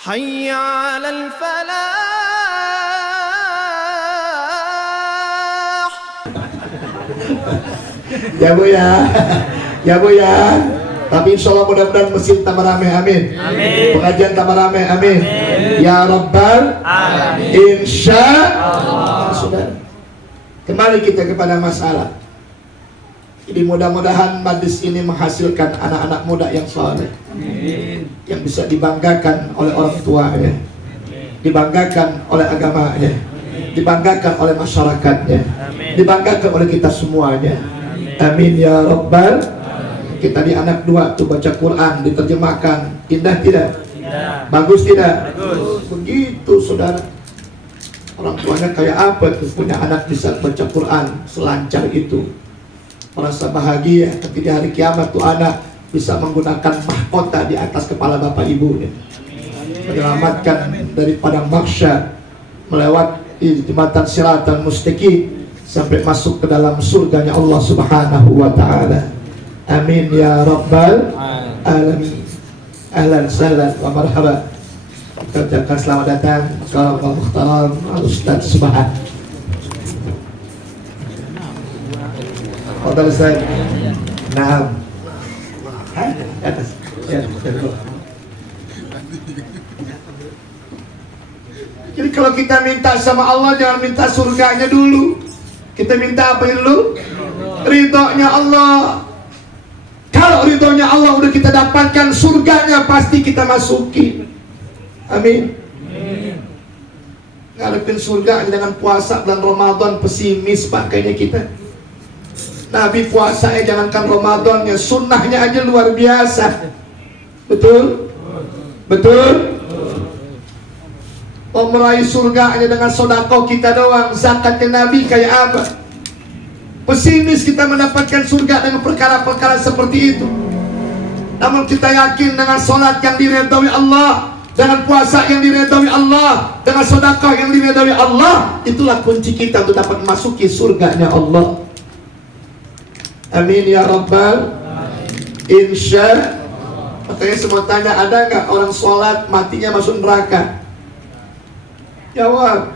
حي على الفلاح. Ya Bu ya, ya Bu ya. Tapi insya Allah mudah-mudahan masjid tambah rame, amin. Amin. Pengajian tambah rame, amin. Ya Rabbal Amin. Insya Allah. Sudah. Kembali kita kepada masalah. Jadi mudah-mudahan majlis ini menghasilkan anak-anak muda yang saleh, yang bisa dibanggakan oleh orang tuanya, dibanggakan oleh agamanya, dibanggakan oleh masyarakatnya, dibanggakan oleh kita semuanya. Amin ya Rabbal. Kita di anak dua tuh baca Quran, diterjemahkan, indah tidak? Bagus tidak? Bagus. Begitu saudara. Orang tuanya kayak apa tuh punya anak bisa baca Quran selancar itu. Merasa bahagia ketika di hari kiamat tuh anak bisa menggunakan mahkota di atas kepala bapak ibunya, menyelamatkan dari padang mahsyar, melewati jembatan Siratal Mustaqim sampai masuk ke dalam surganya Allah Subhanahu wa taala. Amin ya Rabbal Alamin. Ahlan sahlan wa marhaba. Kita ucapkan selamat datang kepada Bapak Muhtaram Al-Ustaz Subhan. Fadal Ustaz. Naam. Atas. Ya, jadi kalau kita minta sama Allah jangan minta surganya dulu. Kita minta apa dulu? Ridhonya Allah. Kalau ridhonya Allah udah kita dapatkan, surganya pasti kita masuki. Amin. Ngarepin surga dengan puasa bulan Ramadan pesimis Pak kayaknya kita. Nabi puasanya jangankan Ramadannya, sunnahnya aja luar biasa. Betul? Betul? Mau meraih surga hanya dengan sodako kita doang. Zakatnya Nabi kayak apa? Pesimis kita mendapatkan surga dengan perkara-perkara seperti itu. Namun kita yakin dengan sholat yang diridhoi Allah, dengan puasa yang diridhoi Allah, dengan sedekah yang diridhoi Allah, itulah kunci kita untuk dapat memasuki surganya Allah. Amin ya Rabbal. Insya. Makanya semua tanya, ada nggak orang sholat matinya masuk neraka? Jawab.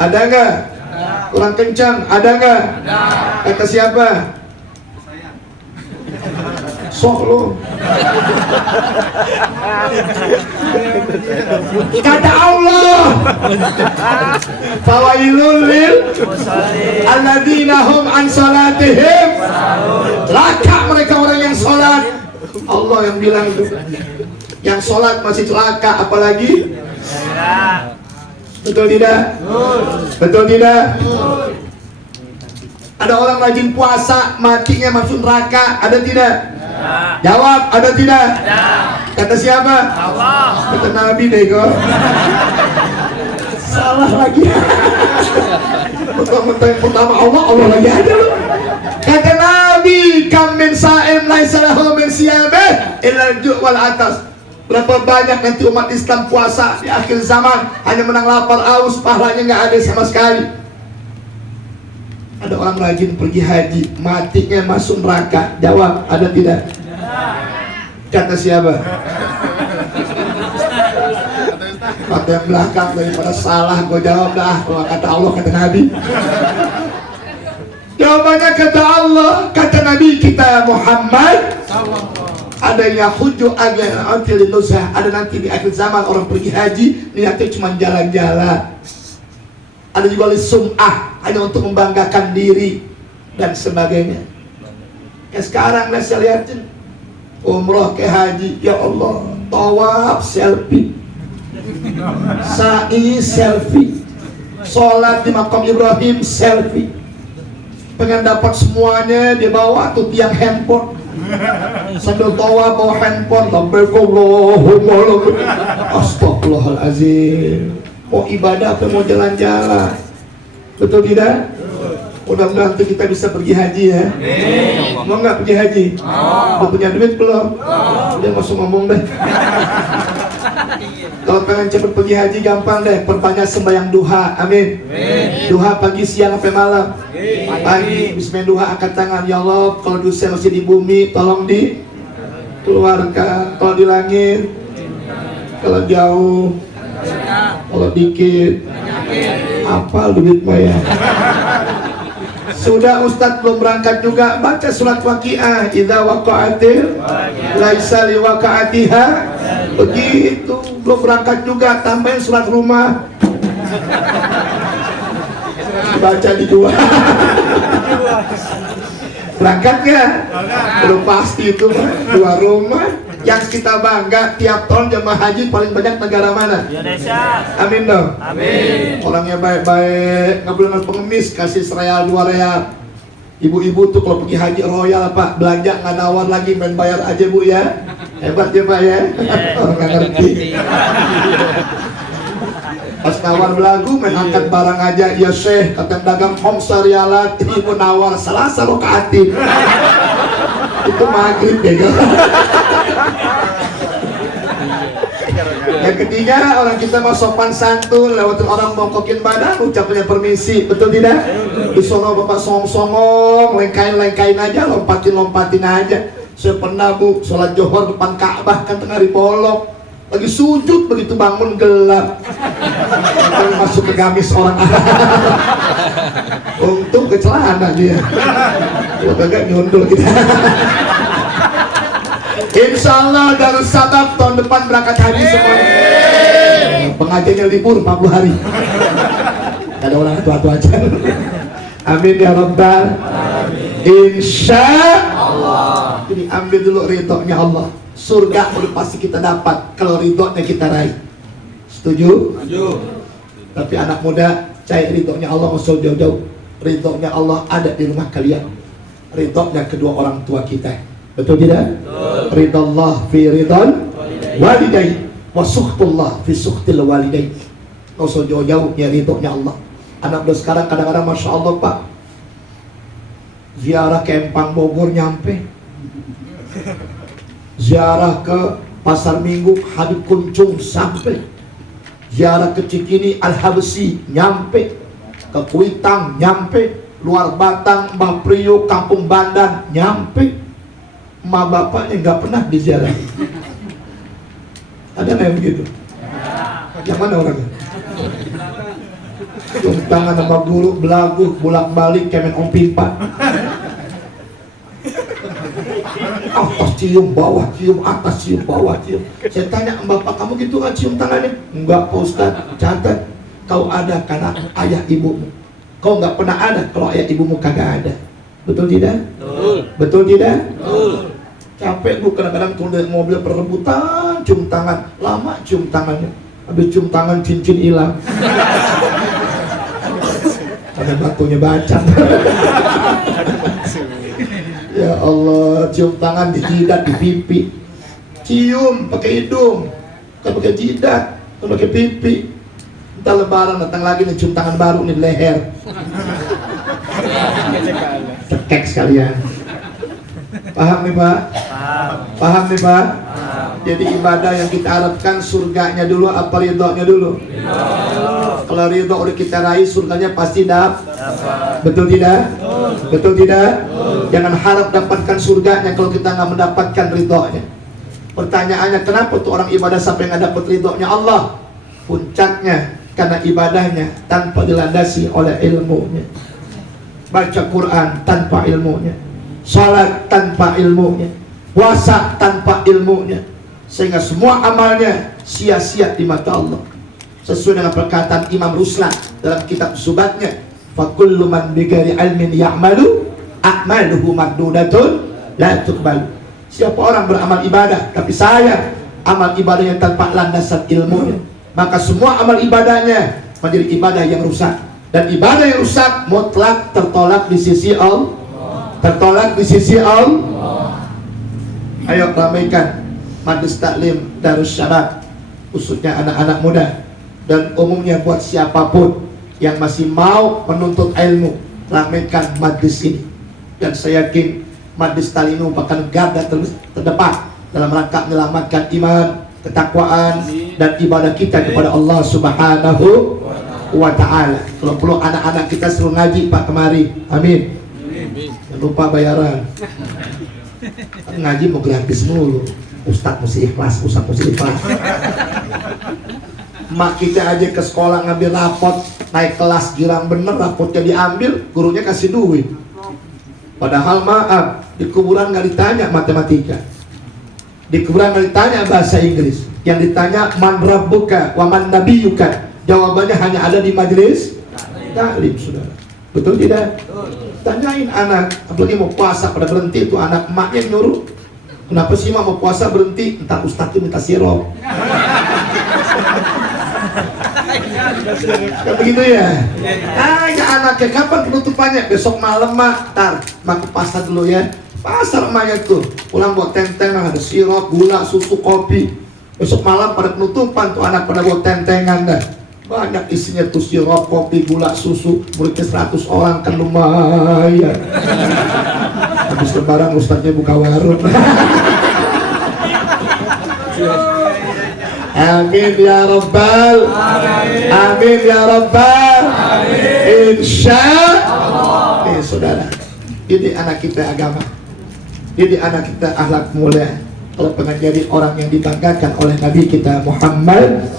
Ada nggak? Kurang kencang, ada nggak? Kata siapa? Sok lo. Kata Allah. Fawailul lil alladzina hum an salatihim. Celaka mereka orang yang sholat. Allah yang bilang itu. Yang sholat masih celaka, apalagi? Betul tidak? Betul tidak? Ada orang rajin puasa, matinya masuk neraka, ada tidak? Jawab, ada tidak? Kata siapa? Allah. Kata Nabi deh kok. Salah lagi. Pertama Allah, Allah lagi ada loh. Kata Nabi, kam min sa'im laisa lahu min siyamih illa al-ju' wal atas. Berapa banyak nanti umat Islam puasa di akhir zaman hanya menang lapar aus, pahalanya nggak ada sama sekali. Ada orang rajin pergi haji, matinya masuk neraka. Jawab, ada tidak? Kata siapa? Kata yang belakang, daripada salah gue jawab dah. Kalau kata Allah, kata Nabi. Jawabannya kata Allah, kata Nabi kita Muhammad. Ada yang hujud agar ada nanti di akhir zaman orang pergi haji niatnya cuma jalan-jalan. Ada juga sum'ah, hanya untuk membanggakan diri dan sebagainya. Ya sekarang lah saya lihatin umroh ke haji, ya Allah, tawaf selfie, sa'i selfie, sholat di makam Ibrahim selfie. Pengen dapat semuanya dia bawa tuh tiang handphone. Sambil tawaf bawa handphone, labbaik Allahumma labbaik. Astagfirullahalazim. Mau ibadah apa mau jalan-jalan? Betul tidak? Mudah-mudahan kita bisa pergi haji ya. Mau nggak pergi haji? Udah punya duit belum? Udah masuk ngomong deh. Kalau pengen cepet pergi haji gampang deh, perbanyak sembahyang duha, amin. Duha pagi, siang, sampai malam. Pagi, bismillah duha, angkat tangan, ya Allah, kalau dosa masih di bumi, tolong dikeluarkan. Kalau di langit, Kalau jauh, kalau dikit, apa duit mah ya. Sudah Ustadz belum berangkat juga, baca surat Waqiah. Idza waqa'atil laisa liwaqa'atiha. Begitu, belum berangkat juga, tambahin surat rumah. Baca di dua. Berangkat ya? Belum pasti itu, dua rumah. Yang kita bangga tiap tahun jemaah haji paling banyak negara mana? Indonesia. Amin dong. Amin. Orangnya baik-baik, nggak boleh pengemis, kasih real 2 real. Ibu-ibu tuh kalau pergi haji royal Pak, belanja nggak nawar lagi, main bayar aja Bu ya. Hebat ya Pak ya. Orang nggak ngerti. Pas nawar belagu, main angkat barang aja. Ya Syekh, kata dagang homsa rialat, ibu nawar Selasa rokaatin. Itu maghrib ya kan. Yang ketiga, orang kita mau sopan santun, lewatin orang bongkokin badan, ucapnya permisi, betul tidak? Di sono bapak songong-songong, lengkain aja, lompatin aja. Saya pernah Bu, sholat Johor depan Ka'bah kan tengah dipolok, lagi sujud begitu bangun gelap, masuk ke gamis orang. Untung ke celana dia, kalau kagak nyundul kita. Insya Allah Darussalam tahun depan berangkat haji semuanya. Pengajiannya libur 40 hari. Gak ada orang tua-tua aja. Amin ya Rabbal. Insya Allah. Jadi ambil dulu ridhonya Allah. Surga udah pasti kita dapat kalau ridhonya kita raih. Setuju? Setuju. Tapi anak muda, cari ridhonya Allah usah jauh-jauh. Ridhonya Allah ada di rumah kalian. Ridhonya kedua orang tua kita. Betul tidak? Ridallah fi ridal walidain wa sukhtullah fi sukhtil walidain. Nggak usah jauh-jauh ya ridhonya Allah. Anak muda sekarang kadang-kadang Masya Allah Pak, ziarah ke Empang Bogor nyampe, ziarah ke Pasar Minggu Habib Kuncung sampai, ziarah ke Cikini Al-Habsi nyampe, ke Kuitang nyampe, Luar Batang, Mbah Priok, Kampung Bandan nyampe. Ma bapaknya nggak pernah diziarah. Ada nggak yang begitu? Yang mana orangnya? Cium tangan sama guru, belagu, bolak-balik, kemen om pipa. Atas cium bawah, cium atas, cium bawah, cium. Saya tanya, bapak kamu gitu nggak cium tangannya? Enggak Pak Ustaz, catat. Kau ada karena ayah ibumu. Kau nggak pernah ada kalau ayah ibumu kagak ada. Betul tidak? Betul. Betul tidak? Betul. Capek Bu, kadang-kadang turun dari mobil perebutan, cium tangan, lama cium tangannya, habis cium tangan cincin hilang. Karena batunya bacang. Ya Allah, cium tangan di jidat, di pipi, cium pakai hidung, bukan pakai jidat, bukan pakai pipi. Entar lebaran datang lagi nih cium tangan baru nih di leher. Cekek sekalian. Paham nih Pak? Paham nih Pak? Jadi ibadah yang kita harapkan surganya dulu apa ridhonya dulu? Kalau ridho udah kita raih, surganya pasti dapat. Betul tidak? Betul tidak? Jangan harap dapatkan surganya kalau kita nggak mendapatkan ridhonya. Pertanyaannya, kenapa tuh orang ibadah sampai nggak dapat ridhonya Allah? Puncaknya karena ibadahnya tanpa dilandasi oleh ilmunya. Baca Quran tanpa ilmunya, salat tanpa ilmunya, puasa tanpa ilmunya, sehingga semua amalnya sia-sia di mata Allah. Sesuai dengan perkataan Imam Ruslan dalam kitab Zubatnya, fakullu man bighairi ilmin ya'malu a'maluhu mardudatun la tuqbalu. Siapa orang beramal ibadah tapi sayang amal ibadahnya tanpa landasan ilmunya, maka semua amal ibadahnya menjadi ibadah yang rusak. Dan ibadah yang rusak mutlak tertolak di sisi Allah. Tertolak di sisi Allah. Ayo ramaikan Majlis Taklim Darussalam, khususnya anak-anak muda dan umumnya buat siapapun yang masih mau menuntut ilmu, ramaikan majlis ini. Dan saya yakin Majlis Taklim merupakan garda terdepan dalam rangka menyelamatkan iman, ketakwaan dan ibadah kita kepada Allah Subhanahu wa ta'ala. Kalau perlu anak-anak kita suruh ngaji Pak kemari. Amin. Jangan lupa bayaran. Ngaji mau gratis mulu. Ustadz mesti ikhlas, Ustadz mesti ikhlas. Mak kita aja ke sekolah ngambil rapot, naik kelas girang bener, rapotnya diambil, gurunya kasih duit. Padahal maaf, di kuburan nggak ditanya matematika, di kuburan nggak ditanya bahasa Inggris, yang ditanya man rabbuka wa man nabiyuka. Jawabannya hanya ada di majelis taklim, saudara. Betul tidak? Tanyain anak, apalagi mau puasa pada berhenti itu anak emaknya nyuruh, kenapa sih mak mau puasa berhenti? Entar ustadz minta sirop. Kan begitu ya? Tanya anaknya kapan penutupannya? Besok malam mak, ntar mak ke pasar dulu ya. Pasar emaknya tuh, pulang buat tentengan, ada sirup, gula, susu, kopi. Besok malam pada penutupan tuh anak pada buat tentengan dah. Banyak isinya tuh sirup, kopi, gula, susu. Muridnya 100 orang kan lumayan. Habis lebaran ustadznya buka warung. Amin ya Rabbal Amin ya Rabbal Insya Allah. Nih saudara, ini anak kita agama, ini anak kita akhlak mulia. Kalau pengen jadi orang yang dibanggakan oleh Nabi kita Muhammad,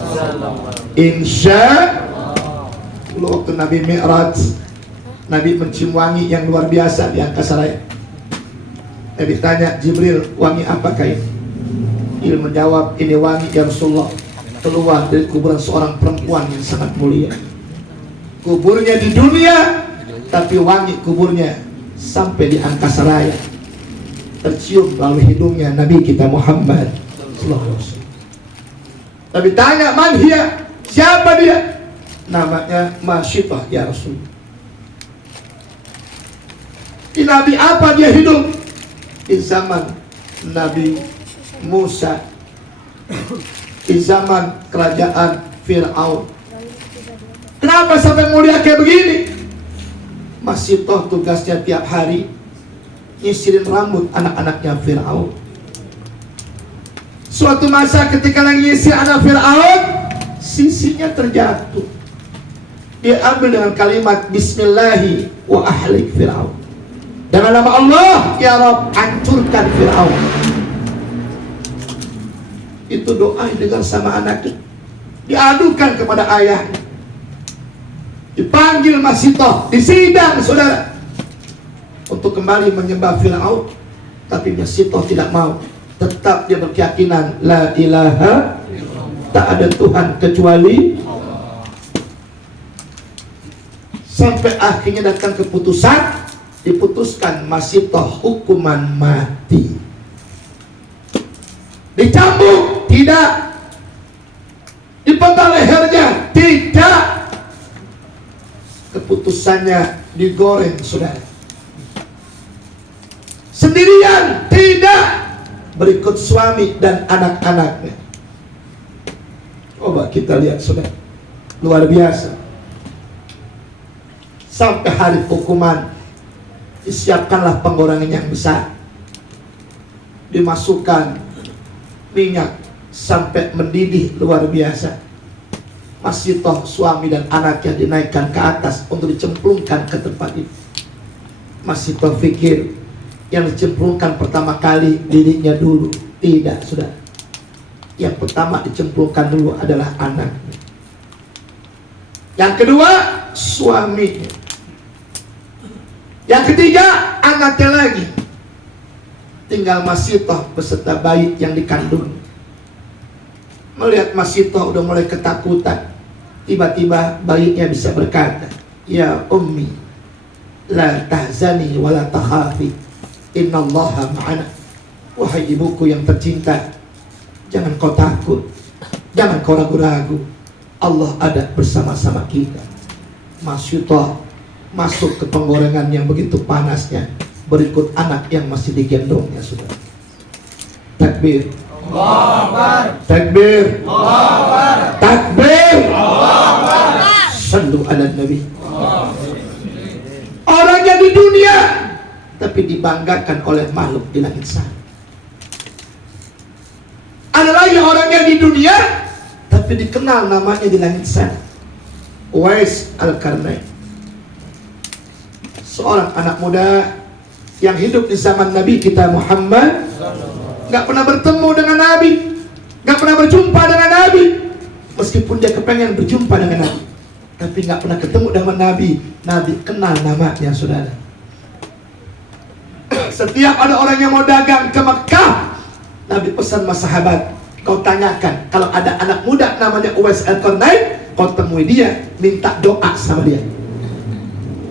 insya Allah. Waktu Nabi Mi'raj, Nabi mencium wangi yang luar biasa di angkasa raya. Nabi tanya Jibril, wangi apakah ini? Dia menjawab, ini wangi ya Rasulullah, keluar dari kuburan seorang perempuan yang sangat mulia. Kuburnya di dunia, tapi wangi kuburnya sampai di angkasa raya, tercium melalui hidungnya Nabi kita Muhammad sallallahu alaihi wasallam. Nabi tanya, man hiya? Siapa dia? Namanya Masyifah ya Rasul. Di Nabi apa dia hidup? Di zaman Nabi Musa, di zaman kerajaan Fir'aun. Kenapa sampai mulia kayak begini? Masih toh tugasnya tiap hari nyisirin rambut anak-anaknya Fir'aun. Suatu masa ketika lagi nyisir anak Fir'aun, sisinya terjatuh. Dia ambil dengan kalimat Bismillahi wa ahlik Fir'aun. Dengan nama Allah, ya Rabb, hancurkan Fir'aun. Itu doa yang dengar sama anaknya, diadukan kepada ayahnya, dipanggil Masitoh, disidang saudara, untuk kembali menyembah Fir'aun. Tapi Masitoh tidak mau. Tetap dia berkeyakinan la ilaha, tak ada Tuhan kecuali Allah. Sampai akhirnya datang keputusan, diputuskan Masitoh hukuman mati. Dicambuk? Tidak. Dipotong lehernya? Tidak. Keputusannya digoreng, saudara. Sendirian? Tidak. Berikut suami dan anak-anaknya. Coba kita lihat, saudara. Luar biasa. Sampai hari hukuman, disiapkanlah penggorengan yang besar. Dimasukkan minyak sampai mendidih luar biasa. Masih toh suami dan anaknya dinaikkan ke atas untuk dicemplungkan ke tempat itu. Masih toh pikir yang dicemplungkan pertama kali dirinya dulu. Tidak, sudah. Yang pertama dicemplungkan dulu adalah anaknya. Yang kedua suaminya. Yang ketiga anaknya lagi. Tinggal Masitoh beserta bayi yang dikandung. Melihat Masitoh udah mulai ketakutan, tiba-tiba bayinya bisa berkata, ya ummi, la tahzani wa la takhafi, innallaha ma'ana. Wahai ibuku yang tercinta, jangan kau takut, jangan kau ragu-ragu, Allah ada bersama-sama kita. Masitoh masuk ke penggorengan yang begitu panasnya, berikut anak yang masih digendongnya, sudah. Takbir, takbir, takbir, sallu ala nabi. Orangnya di dunia, tapi dibanggakan oleh makhluk di langit sana. Ada lagi orangnya di dunia, tapi dikenal namanya di langit sana. Uwais Al-Qarnain, seorang anak muda yang hidup di zaman Nabi kita Muhammad, gak pernah bertemu dengan Nabi, gak pernah berjumpa dengan Nabi. meskipun dia kepengen berjumpa dengan Nabi, tapi nggak pernah ketemu dengan Nabi. Nabi kenal namanya, saudara. Setiap ada orang yang mau dagang ke Mekah, Nabi pesan sama sahabat, kau tanyakan, kalau ada anak muda namanya Uwais Al-Qarnain, kau temui dia, minta doa sama dia.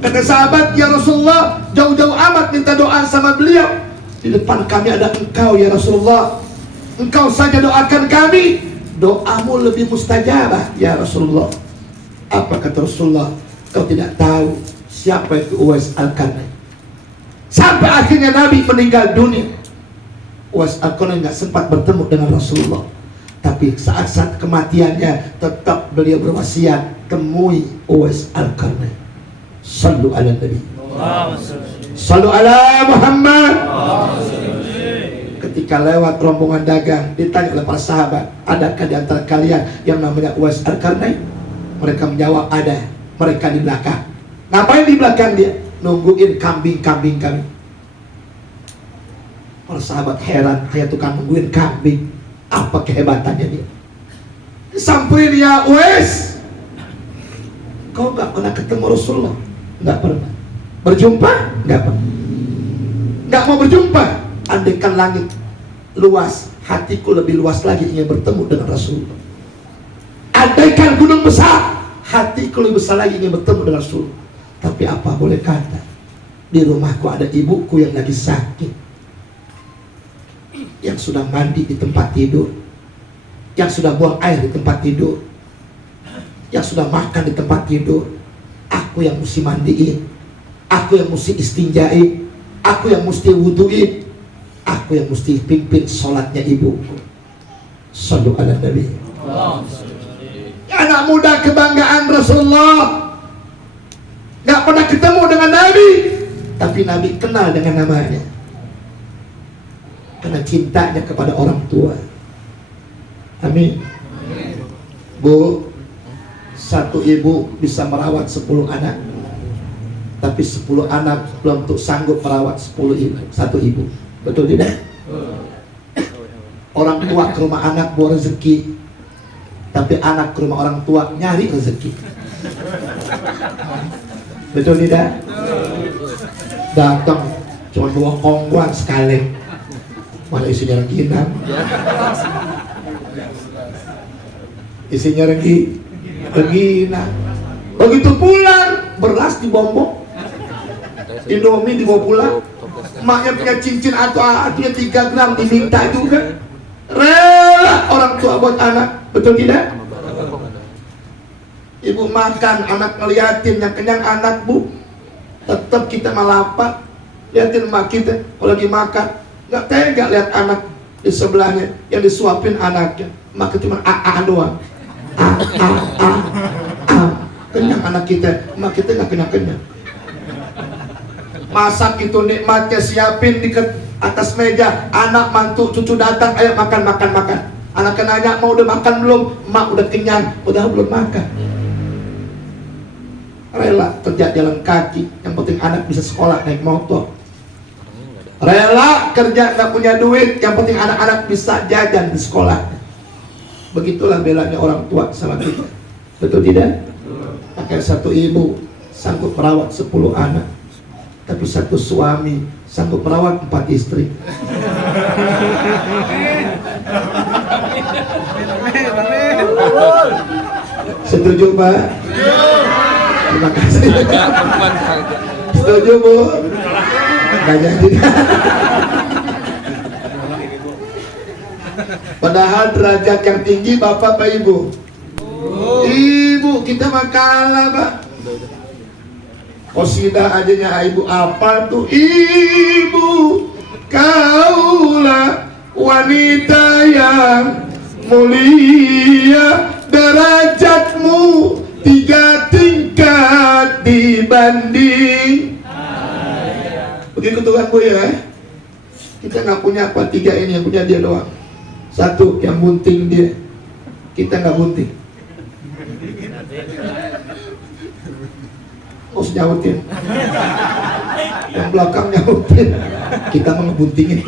Kata sahabat, ya Rasulullah, jauh-jauh amat minta doa sama beliau. Di depan kami ada engkau ya Rasulullah, engkau saja doakan kami, doamu lebih mustajabah ya Rasulullah. Apa kata Rasulullah? Kau tidak tahu siapa itu Uwais Al-Qarnain. Sampai akhirnya Nabi meninggal dunia, Uwais Al-Qarnain nggak sempat bertemu dengan Rasulullah. Tapi saat-saat kematiannya tetap beliau berwasiat, temui Uwais Al-Qarnain. Sallu ala Nabi, sallu ala Muhammad. Ketika lewat rombongan dagang, ditanya oleh para sahabat, adakah di antara kalian yang namanya Uwais Al-Qarnain? Mereka menjawab, ada. Mereka di belakang. Ngapain di belakang dia? Nungguin kambing-kambing kami. Para sahabat heran, kayak tukang nungguin kambing, apa kehebatannya dia? Sampai dia, Uwais, kau gak pernah ketemu Rasulullah? Gak pernah. Berjumpa? Gak pernah. Gak mau berjumpa. Andaikan langit luas, hatiku lebih luas lagi ingin bertemu dengan Rasulullah. Andaikan gunung besar, hatiku lebih besar lagi ingin bertemu dengan Rasulullah. Tapi apa boleh kata, di rumahku ada ibuku yang lagi sakit, yang sudah mandi di tempat tidur, yang sudah buang air di tempat tidur, yang sudah makan di tempat tidur. Aku yang mesti mandiin, aku yang mesti istinjain, aku yang mesti wuduin, aku yang mesti pimpin sholatnya ibuku. Sallu ala Nabi. Anak muda kebanggaan Rasulullah, gak pernah ketemu dengan Nabi, tapi Nabi kenal dengan namanya karena cintanya kepada orang tua. Amin. Bu, satu ibu bisa merawat 10 anak, tapi 10 anak belum tentu sanggup merawat 10 ibu, satu ibu. Betul tidak? Orang tua ke rumah anak bawa rezeki, tapi anak ke rumah orang tua nyari rezeki. Betul tidak? Datang cuma bawa kongguan sekali, mana isinya rengginang, isinya rengginang. Begitu pulang, beras dibombong, Indomie dibawa pulang. Maknya punya cincin atau 3 gram diminta juga. Rela orang tua buat anak. Betul tidak? Ibu makan, anak ngeliatin, yang kenyang anak bu, tetap kita malapar. Liatin emak kita kalau lagi makan, nggak tega lihat anak di sebelahnya yang disuapin anaknya, maka cuma doang. Kenyang anak kita, emak kita nggak kenyang. Masak itu nikmatnya, siapin di atas meja, anak mantu cucu datang, ayo makan. Anak nanya, mau udah makan belum? Emak udah kenyang, udah belum makan. Rela kerja jalan kaki, yang penting anak bisa sekolah naik motor. Rela kerja nggak punya duit, yang penting anak-anak bisa jajan di sekolah. Begitulah belanya orang tua sama kita. Betul tidak? Pakai satu ibu sanggup merawat 10 anak, tapi satu suami sanggup merawat 4 istri. Setuju Pak? Terima kasih. Setuju Bu? Nggak jadi. Padahal derajat yang tinggi Bapak Pak Ibu. Ibu kita mah kalah Pak. Qasidah ajanya ibu apa tuh? Ibu kaulah wanita yang mulia, derajatmu 3 tingkat dibanding. Begitu Tuhan Bu ya. Kita nggak punya apa 3 ini, yang punya dia doang. 1 yang bunting dia, kita nggak bunting. Harus nyautin, yang belakang nyautin, kita mau ngebuntingin.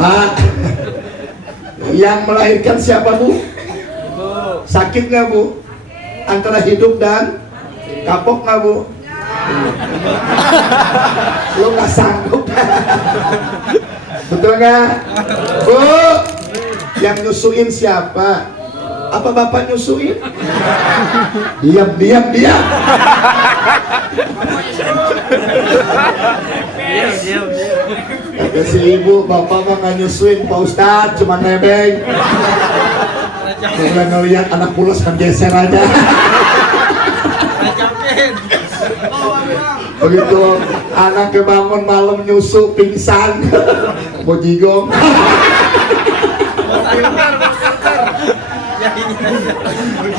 Pak, yang melahirkan siapa Bu? Sakit nggak Bu? Antara hidup dan kapok nggak Bu? Lu nggak sanggup. Betul nggak Bu? Yang nyusuin siapa? Apa bapak nyusuin? Diam. Kata si ibu, bapak mah nggak nyusuin Pak Ustadz, cuma nebeng. Kalau ngeliat anak pulas kan geser aja. Begitu anak kebangun malam nyusu pingsan, mau jigong.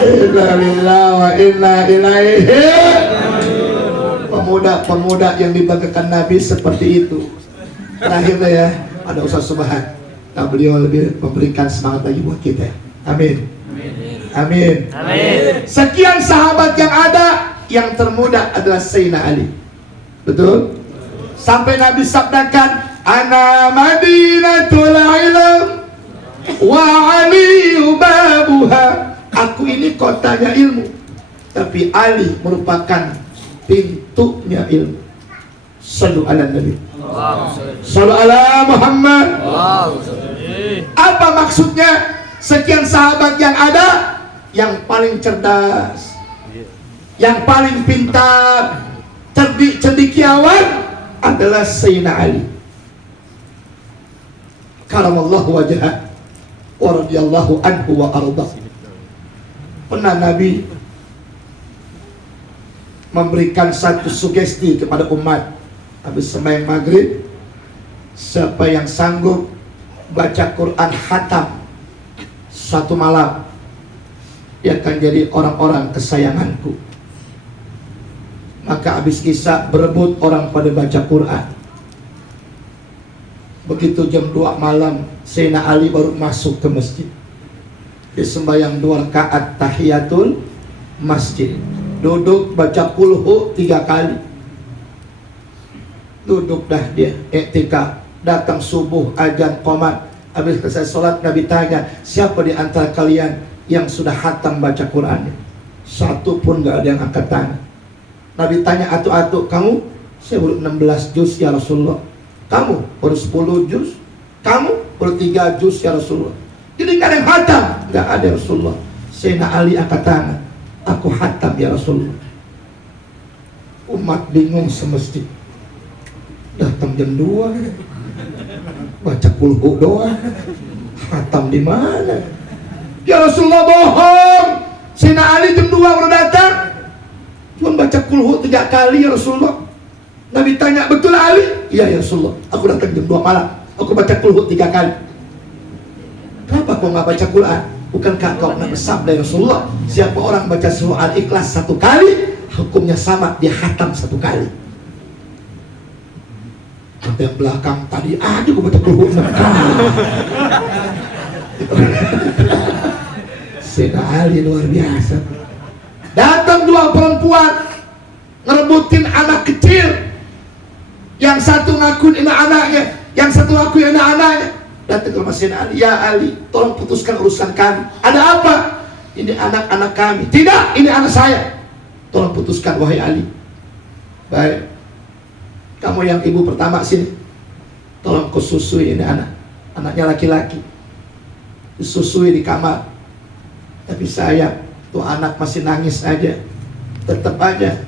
Inna lillahi wa inna ilaihi. Pemuda yang dibanggakan Nabi seperti itu. Terakhirnya ya, ada Ustaz Subhan. Nah, beliau lebih memberikan semangat lagi buat kita. Amin. Sekian sahabat yang ada, yang termuda adalah Sayyidina Ali. Betul? Sampai Nabi sabdakan, ana madinatul ilm wa aliyu babuha. Aku ini kotanya ilmu, tapi Ali merupakan pintunya ilmu. Sallu ala Nabi, sallu ala Muhammad. Apa maksudnya? Sekian sahabat yang ada, yang paling cerdas, yang paling pintar, cendekiawan adalah Sayyidina Ali. Karamallahu wajhah wa radiyallahu anhu wa arda. Pernah Nabi memberikan satu sugesti kepada umat habis sembahyang maghrib, siapa yang sanggup baca Quran khatam satu malam, dia akan jadi orang-orang kesayanganku. Maka habis kisah berebut orang pada baca Quran. Begitu jam 2 malam, Sayyidina Ali baru masuk ke masjid. Dia sembahyang 2 rakaat tahiyatul masjid. Duduk baca kulhu 3 kali. Duduk dah dia iktikaf. Datang subuh azan qomat. Habis selesai sholat, Nabi tanya, siapa di antara kalian yang sudah khatam baca Quran? Satu pun gak ada yang angkat tangan. Nabi tanya atu-atu, kamu? Saya baru 16 juz ya Rasulullah. Kamu baru 10 juz? Kamu baru 3 juz ya Rasulullah. Jadi gak ada yang khatam? Gak ada ya Rasulullah. Sayyidina Ali angkat tangan, aku khatam ya Rasulullah. Umat bingung semesti. Datang jam 2 baca kulhu doang, khatam di mana? Ya Rasulullah bohong. Sayyidina Ali jam 2 baru datang, cuma baca kulhu 3 kali ya Rasulullah. Nabi tanya, betul Ali? Iya ya Rasulullah, aku datang jam 2 malam, aku baca kulhu 3 kali. Kenapa kau nggak baca Quran? Bukankah kau pernah bersabda ya Rasulullah, siapa orang baca surah Al-Ikhlas 1 kali, hukumnya sama dia khatam 1 kali. Sampai yang belakang tadi aja gue baca kulhu 6 kali. Sayyidina Ali luar biasa. Datang 2 perempuan ngerebutin anak kecil. Yang satu ngakuin ini anaknya, yang satu ngakuin ini anaknya. Datang ke rumah Sayyidina Ali, ya Ali, tolong putuskan urusan kami. Ada apa? Ini anak-anak kami. Tidak, ini anak saya. Tolong putuskan wahai Ali. Baik, kamu yang ibu pertama sini, tolong kau susui ini anak. Anaknya laki-laki, disusui di kamar. Tapi sayang, tuh anak masih nangis aja. Tetap aja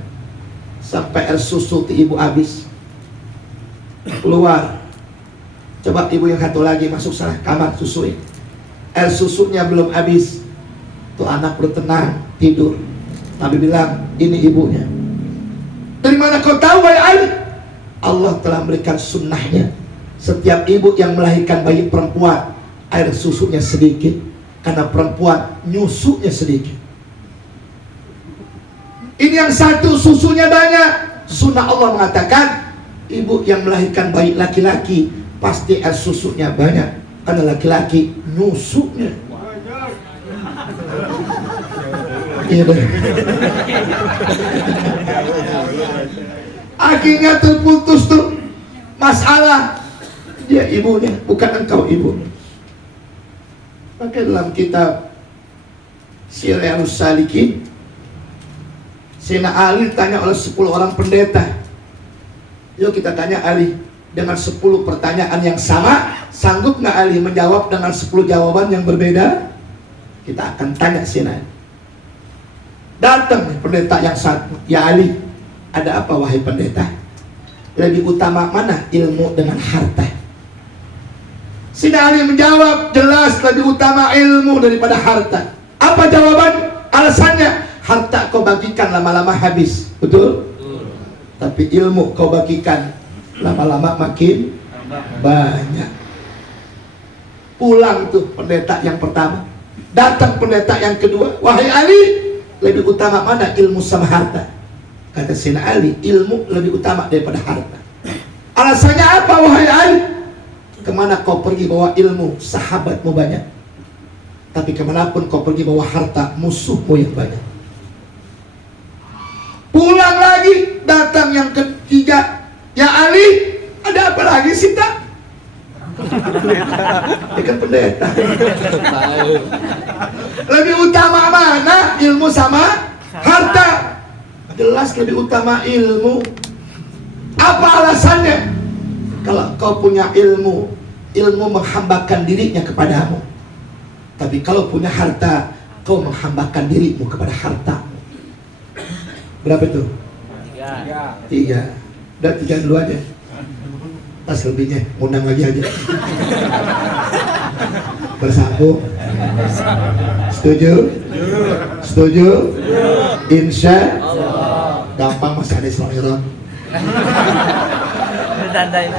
sampai air susu ti ibu habis. Keluar, coba ibu yang satu lagi masuk sana kamar susuin. Air susunya belum habis. Tuh anak udah tenang tidur. Nabi bilang, ini ibunya. Dari mana kau tahu wahai Ali? Allah telah memberikan sunnahnya. Setiap ibu yang melahirkan bayi perempuan, air susunya sedikit, karena perempuan nyusunya sedikit. Ini yang satu susunya banyak. Sunnah Allah mengatakan, ibu yang melahirkan bayi laki-laki pasti air susunya banyak, karena laki-laki nyusunya. Iya deh. Akhirnya terputus tuh masalah. Dia ibunya, bukan engkau ibunya. Maka dalam kitab Syiarus Salikin, Sayyidina Ali ditanya oleh 10 orang pendeta. Yuk kita tanya Ali dengan 10 pertanyaan yang sama, sanggup nggak Ali menjawab dengan 10 jawaban yang berbeda? Kita akan tanya Sayyidina Ali. Datang pendeta yang satu, ya Ali, ada apa wahai pendeta? Lebih utama mana ilmu dengan harta? Sayyidina Ali menjawab, jelas lebih utama ilmu daripada harta. Apa jawaban? Alasannya, harta kau bagikan lama-lama habis, betul? Tapi ilmu kau bagikan lama-lama makin banyak. Pulang tuh pendeta yang pertama, datang pendeta yang kedua, wahai Ali, lebih utama mana ilmu sama harta? Kata Sayyidina Ali, ilmu lebih utama daripada harta. Alasannya apa wahai Ali? Kemana kau pergi bawa ilmu, sahabatmu banyak. Tapi kemanapun kau pergi bawa harta, musuhmu yang banyak. Pulang lagi, datang yang ketiga, ya Ali, ada apa lagi sih tak? Dia kan pendeta. Lebih utama mana ilmu sama harta? Jelas lebih utama ilmu. Apa alasannya? Kalau kau punya ilmu, ilmu menghambakan dirinya kepadamu. Tapi kalau punya harta, kau menghambakan dirimu kepada harta. Berapa itu? 3. Udah 3 dulu aja. Tas lebihnya, undang lagi aja. Bersambung. Setuju? Setuju? Insya Allah. Gampang masih ada Islam. Tandain.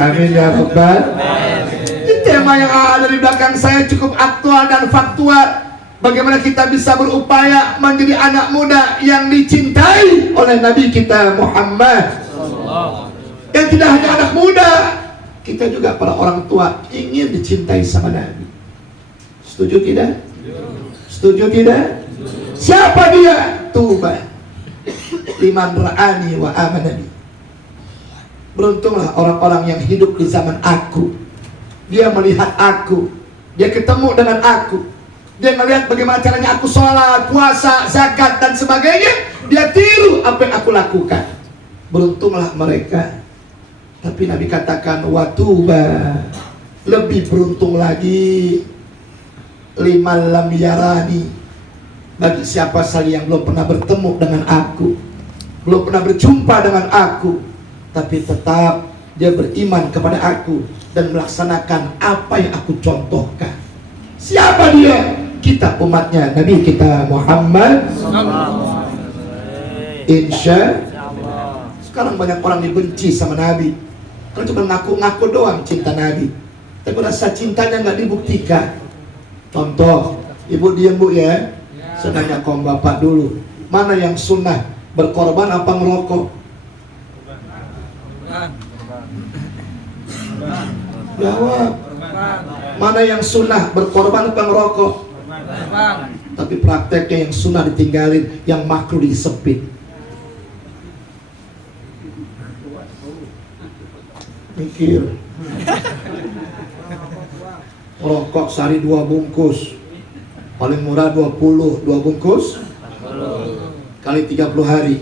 Amin ya Rabbal. Tema yang ada di belakang saya cukup aktual dan faktual. Bagaimana kita bisa berupaya menjadi anak muda yang dicintai oleh Nabi kita Muhammad. Dan tidak hanya anak muda, kita juga para orang tua ingin dicintai sama Nabi. Setuju tidak? Setuju tidak? Siapa dia? Tuba liman ra'ani wa amanani. Beruntunglah orang-orang yang hidup di zaman aku. Dia melihat aku, dia ketemu dengan aku, dia melihat bagaimana caranya aku sholat, puasa, zakat dan sebagainya. Dia tiru apa yang aku lakukan. Beruntunglah mereka. Tapi Nabi katakan watuba, lebih beruntung lagi liman lam yarani, bagi siapa saja yang belum pernah bertemu dengan aku, belum pernah berjumpa dengan aku, tapi tetap dia beriman kepada aku dan melaksanakan apa yang aku contohkan. Siapa dia? Kita umatnya Nabi kita Muhammad. Insya Allah. Sekarang banyak orang dibenci sama Nabi karena cuma ngaku-ngaku doang cinta Nabi, tapi rasa cintanya nggak dibuktikan. Contoh, ibu diam bu ya. Saya nanya kaum bapak dulu, mana yang sunnah, berkorban apa ngerokok? Jawab. Mana yang sunnah, berkorban apa ngerokok? Tapi prakteknya yang sunnah ditinggalin, yang makruh disepit. Mikir. Rokok sehari 2 bungkus, paling murah 20, 2 bungkus kali 30 hari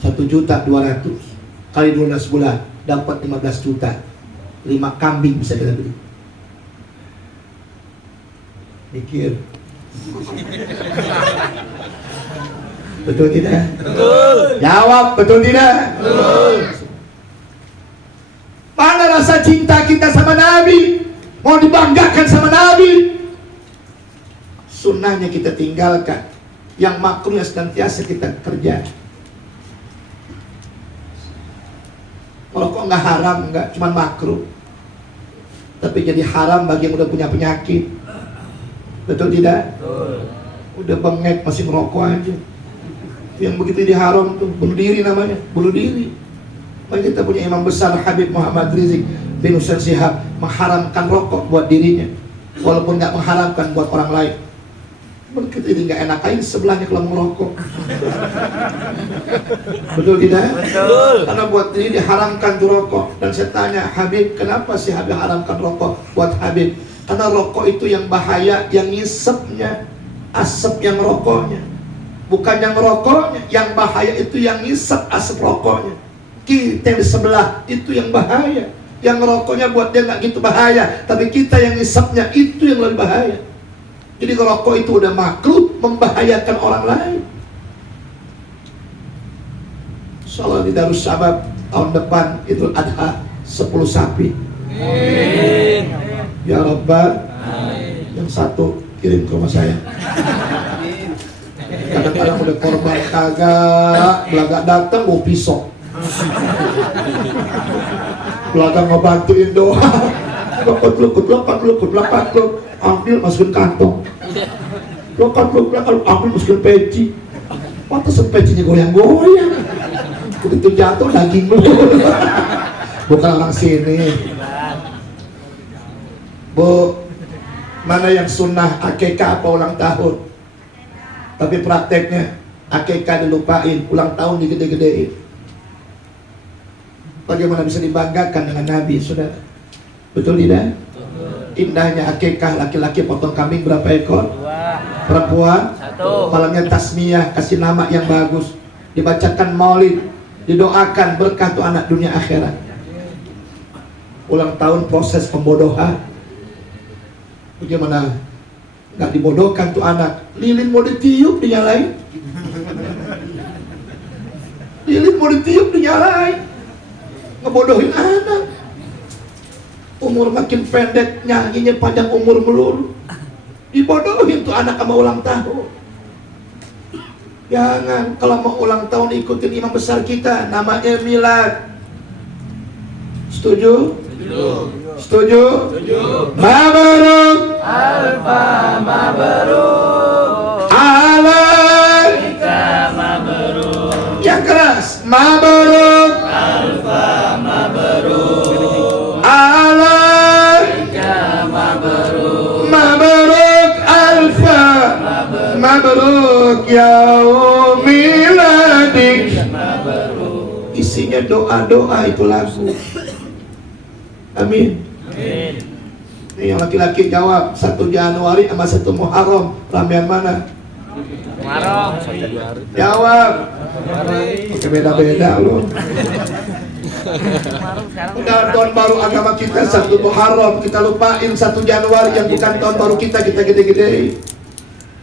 1.200.000 kali 12 bulan dapat 15 juta. 5 kambing bisa kita beli. Mikir. Betul tidak? Betul. Jawab, betul tidak? Betul. Mana rasa cinta kita sama Nabi? Mau dibanggakan sama Nabi? Sunnahnya kita tinggalkan, yang makruhnya senantiasa kita kerja. Kalau kok nggak haram, nggak cuma makruh, tapi jadi haram bagi yang udah punya penyakit. Betul tidak? Betul. Udah bengek masih merokok aja. Yang begitu diharam tuh bunuh diri namanya, bunuh diri. Maka kita punya imam besar Habib Muhammad Rizik bin Husain Shihab mengharamkan rokok buat dirinya, walaupun nggak mengharamkan buat orang lain. Begitu ini nggak enak aja sebelahnya kalau merokok. Betul tidak? Betul. Karena buat ini diharamkan tuh rokok. Dan saya tanya Habib, kenapa sih Habib haramkan rokok buat Habib? Karena rokok itu yang bahaya, yang ngisepnya, asap yang rokoknya. Bukan yang rokoknya, yang bahaya itu yang ngisep asap rokoknya. Kita yang di sebelah itu yang bahaya. Yang rokoknya buat dia nggak gitu bahaya, tapi kita yang ngisepnya itu yang lebih bahaya. Jadi rokok itu udah makruh, membahayakan orang lain. Insyaallah di Darussalam tahun depan Idul Adha 10 sapi. Amin. Ya Rabbal. Yang satu kirim ke rumah saya. Kadang-kadang udah korban kagak, belakang datang mau pisau. Belakang ngebantuin doa. Lokot, ambil masukin kantong. Lokot, ambil masukin peci. Pantesan pecinya goyang-goyang. Begitu jatuh daging lu. Bukan orang sini. Bu, mana yang sunnah akikah apa ulang tahun? Tapi prakteknya akikah dilupain, ulang tahun digede-gedein. Bagaimana bisa dibanggakan dengan Nabi, saudara? Betul tidak? Indahnya akikah, laki-laki potong kambing berapa ekor? 2. Perempuan? 1. Malamnya tasmiyah, kasih nama yang bagus, dibacakan maulid, didoakan berkah tuh anak dunia akhirat. Ulang tahun proses pembodohan. Bagaimana nggak dibodohkan tuh anak? Lilin mau ditiup dinyalain, lilin mau ditiup dinyalain, ngebodohin anak. Umur makin pendek, nyanyinya panjang umur melulu, dibodohin tuh anak sama ulang tahun. Jangan, kalau mau ulang tahun ikutin imam besar kita, namanya milad. Setuju? Setuju? Mabruk Alfa mabruk. alaika Mabruk. yang keras. Mabruk Alfa mabruk. alaika Mabruk. mabruk alfa mabruk yaumiladik. Isinya doa-doa itu lagu. Amin. Yang laki-laki jawab 1 Januari sama 1 Muharram, ramean mana? Muharram. Jawab. Oke, beda-beda loh. Udah tahun baru agama kita 1 Muharram, kita lupain 1 Januari yang bukan tahun baru kita gede-gede.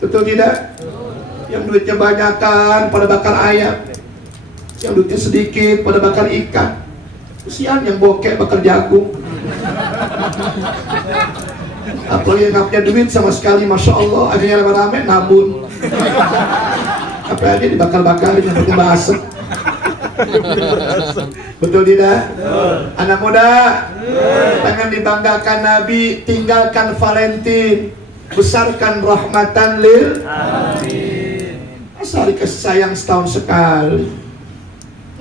Betul tidak? Yang duitnya banyakan pada bakar ayam, yang duitnya sedikit pada bakar ikan. Kesian yang bokeh bakar jagung. Apalagi yang gak punya duit sama sekali, Masya Allah, akhirnya rame-rame nabun. Apa aja dibakar-bakarin yang penting basah. Betul tidak? Anak muda, pengen dibanggakan Nabi, tinggalkan Valentine, besarkan rahmatan lil alamin. Asal dikasih sayang setahun sekali,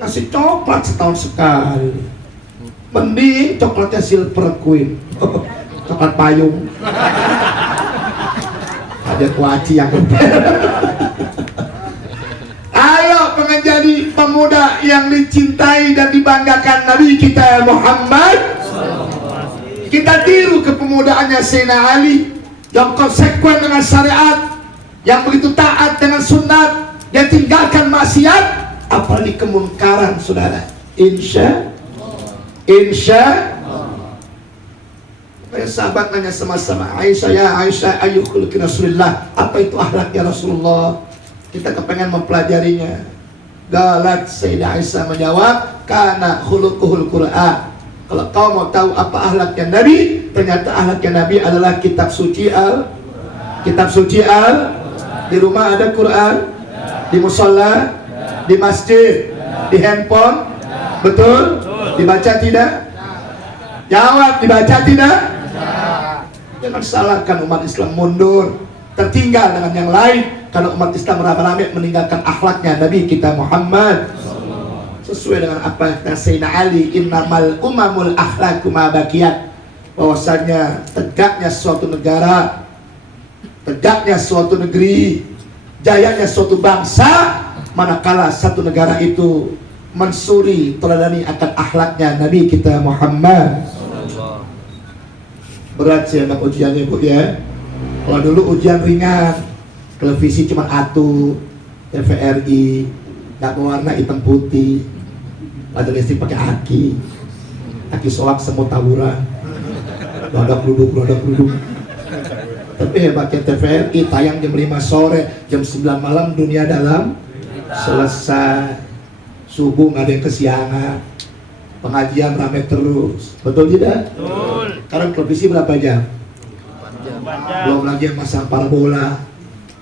ngasih coklat setahun sekali. Mending coklatnya Silver Queen, coklat payung. Ada kuaci yang ayo pengen jadi pemuda yang dicintai dan dibanggakan Nabi kita Muhammad. Kita tiru kepemudaannya Sayyidina Ali yang konsekuen dengan syariat, yang begitu taat dengan sunnat, dia tinggalkan maksiat, apalagi kemunkaran, saudara. Insya Kayak sahabat nanya sama-sama, Aisyah, ya Aisyah, ayu khuluqi Rasulullah, apa itu akhlaknya Rasulullah? Kita kepengen mempelajarinya. Galat Sayyidah Aisyah menjawab, kana khuluquhul Qur'an. Kalau kau mau tahu apa akhlaknya Nabi, ternyata akhlaknya Nabi adalah kitab suci di rumah ada Quran, di musola, di masjid, di handphone, betul? Dibaca tidak? Jawab, dibaca tidak? Jangan salahkan umat Islam mundur, tertinggal dengan yang lain, karena umat Islam rame-rame meninggalkan akhlaknya Nabi kita Muhammad. Sesuai dengan apa yang Sayyidina Ali, innamal umamul akhlaku ma bakiyat, bahwasanya tegaknya suatu negara tegaknya suatu negeri, jayanya suatu bangsa, manakala satu negara itu mensuri teladani akan akhlaknya Nabi kita Muhammad. Berat sih anak ujiannya Bu ya. Kalau dulu ujian ringan, televisi cuma atu, TVRI, nggak berwarna hitam putih, ada listrik pakai aki soak semut tawuran, produk duduk. Tapi hebatnya TVRI tayang jam 5 sore, jam 9 malam dunia dalam selesai. Subuh nggak ada yang kesiangan, pengajian rame terus, betul tidak? Betul. Sekarang televisi berapa jam? Belum lagi yang masang parabola,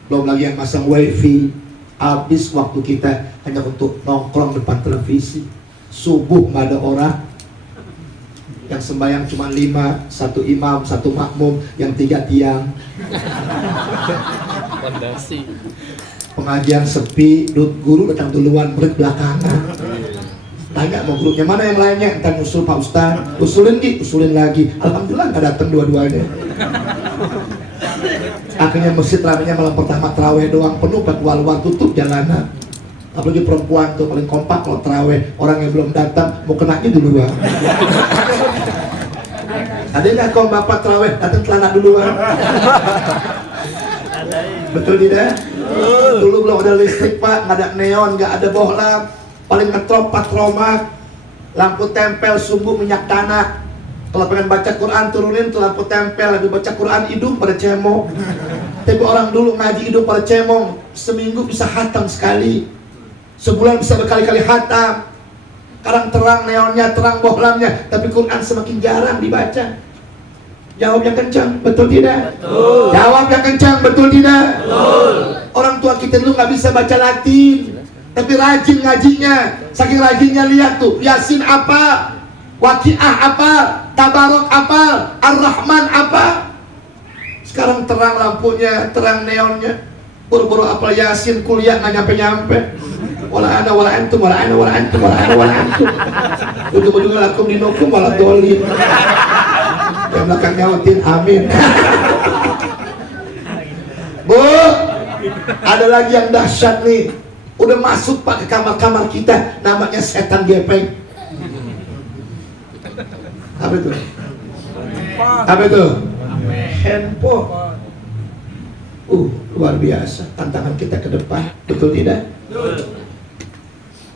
belum lagi yang masang wifi. Habis waktu kita hanya untuk nongkrong depan televisi. Subuh nggak ada orang, yang sembahyang cuma 5, 1 imam, 1 makmum, yang 3 tiang. Fondasi. Pengajian sepi, guru datang duluan, murid belakangan. Tanya mau gurunya mana yang lainnya, entar usul Pak Ustaz, usulin lagi. Alhamdulillah nggak datang dua-duanya. Akhirnya masjid ramenya malam pertama terawih doang penuh, luar tutup jalanan. Apalagi perempuan tuh paling kompak kalau terawih, orang yang belum datang mau kenanya duluan. Ada nggak kaum bapak terawih datang celana duluan? Betul tidak? Dulu belum ada listrik Pak, nggak ada neon, nggak ada bohlam, paling ngetrop patromak, lampu tempel sumbu minyak tanah. Kalau pengen baca Quran turunin tuh lampu tempel, lagi baca Quran hidung pada cemong. Tapi orang dulu ngaji hidung pada cemong, seminggu bisa hatam sekali, sebulan bisa berkali-kali hatam. Sekarang terang neonnya, terang bohlamnya, tapi Quran semakin jarang dibaca. Jawabnya kencang, betul tidak? Betul. Jawabnya kencang, betul tidak? Betul. Orang tua kita dulu nggak bisa baca Latin, tapi rajin ngajinya. Saking rajinnya lihat tuh, Yasin apa, Waqiah apa, Tabarok apa, Ar-Rahman apa. Sekarang terang lampunya, terang neonnya. Buru-buru apal Yasin, kuliah nggak nyampe-nyampe. Wala ana wala antum wala ana wala antum wala ana wala antum. Ujung-ujungnya lakum dinukum wala dolin. Yang belakang nyautin amin. Bu, ada lagi yang dahsyat nih. Udah masuk Pak ke kamar-kamar kita, namanya setan gepeng. Apa itu? Apa itu? Handphone. Luar biasa tantangan kita ke depan, betul tidak?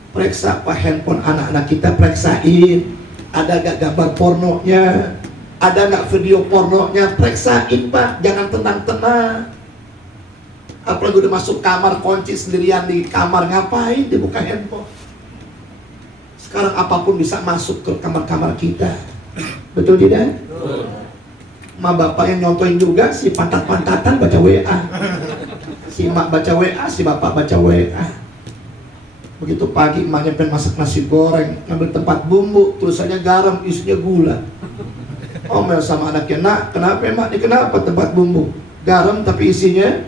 Periksa Pak handphone anak-anak kita, periksain. Ada gak gambar pornonya? Ada nggak video pornonya? Periksain Pak, jangan tenang-tenang. Apalagi udah masuk kamar, kunci sendirian di kamar, ngapain dibuka handphone? Sekarang apapun bisa masuk ke kamar-kamar kita, betul tidak? Ma bapak yang nyontohin juga, si pantat-pantatan baca WA, si mak baca WA, si bapak baca WA. Begitu pagi emaknya pengen masak nasi goreng, ngambil tempat bumbu, tulisannya garam, isinya gula. Omel sama anaknya, nak kenapa emak? Ini kenapa tempat bumbu garam tapi isinya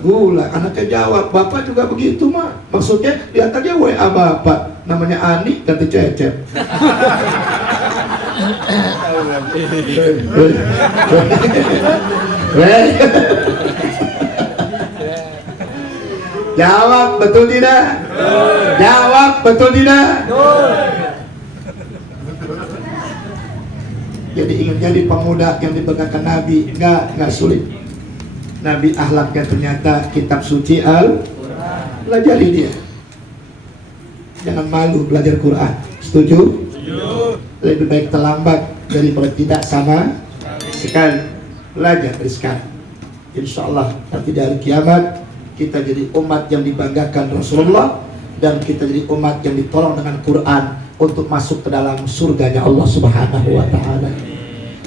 gula? Anaknya jawab, bapak juga begitu mak. Maksudnya lihat aja WA bapak, namanya Ani ganti Cecep. Jawab betul tidak? Jawab betul tidak? Jadi ingin jadi pemuda yang dibanggakan Nabi, enggak sulit. Nabi akhlaknya ternyata kitab suci pelajari dia. Jangan malu belajar Quran. Setuju? Lebih baik terlambat daripada tidak sama sekali. Belajar dari sekarang. Insya Allah nanti di hari kiamat kita jadi umat yang dibanggakan Rasulullah, dan kita jadi umat yang ditolong dengan Quran untuk masuk ke dalam surganya Allah Subhanahu wa ta'ala.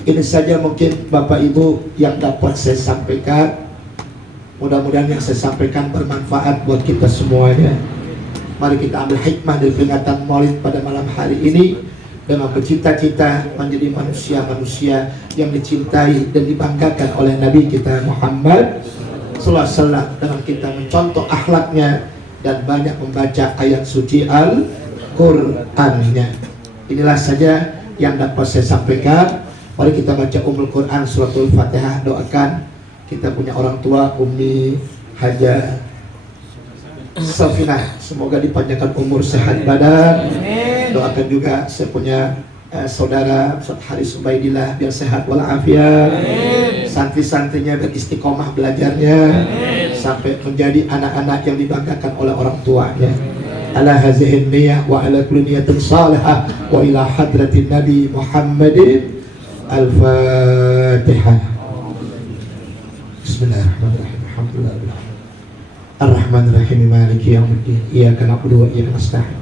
Ini saja mungkin Bapak Ibu yang dapat saya sampaikan. Mudah-mudahan yang saya sampaikan bermanfaat buat kita semuanya. Mari kita ambil hikmah dari peringatan Maulid pada malam hari ini dengan bercita-cita menjadi manusia-manusia yang dicintai dan dibanggakan oleh Nabi kita Muhammad sallallahu alaihi wasallam, dengan kita mencontoh akhlaknya dan banyak membaca ayat suci Al-Qur'annya. Inilah saja yang dapat saya sampaikan. Mari kita baca Ummul Quran suratul Fatihah, doakan Kita punya orang tua Umi Haja Safinah, semoga dipanjangkan umur sehat badan. Doakan juga saya punya saudara Ustaz Haris Ubaidillah biar sehat walafiat. Santri-santrinya beristiqomah belajarnya sampai menjadi anak-anak yang dibanggakan oleh orang tuanya. Ala hazihin niyah wa ala kulli niyatin salihah wa ila hadratin Nabi Muhammadin. Al-Fatihah. Bismillahirrahmanirrahim. Alhamdulillah. Ar-Rahmanir-Rahim Maliki yaumiddin. Iyyaka na'budu wa iyyaka nasta'in.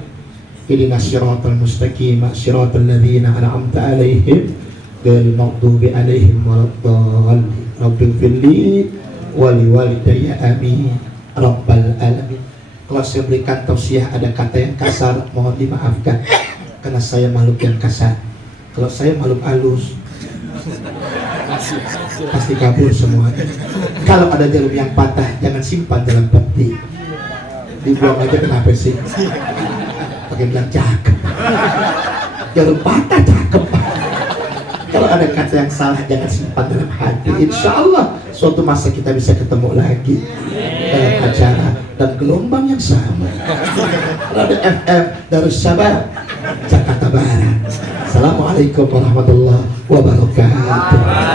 Ihdinas siratal mustaqim, siratal ladzina an'amta 'alaihim ghairil maghdubi 'alaihim waladdallin. Rabbighfirli wa liwalidayya amin. Rabbal alamin. Kalau saya berikan tausiah ada kata yang kasar, mohon dimaafkan karena saya makhluk yang kasar. Kalau saya makhluk halus pasti kabur semuanya. Kalau ada jarum yang patah jangan simpan dalam peti, dibuang aja. Kenapa sih pakai bilang cakep? Jarum patah cakep. Kalau ada kata yang salah jangan simpan dalam hati. Insya Allah suatu masa kita bisa ketemu lagi dalam acara dan gelombang yang sama. Radio FM Darussalam Jakarta Barat. Assalamualaikum warahmatullahi wabarakatuh.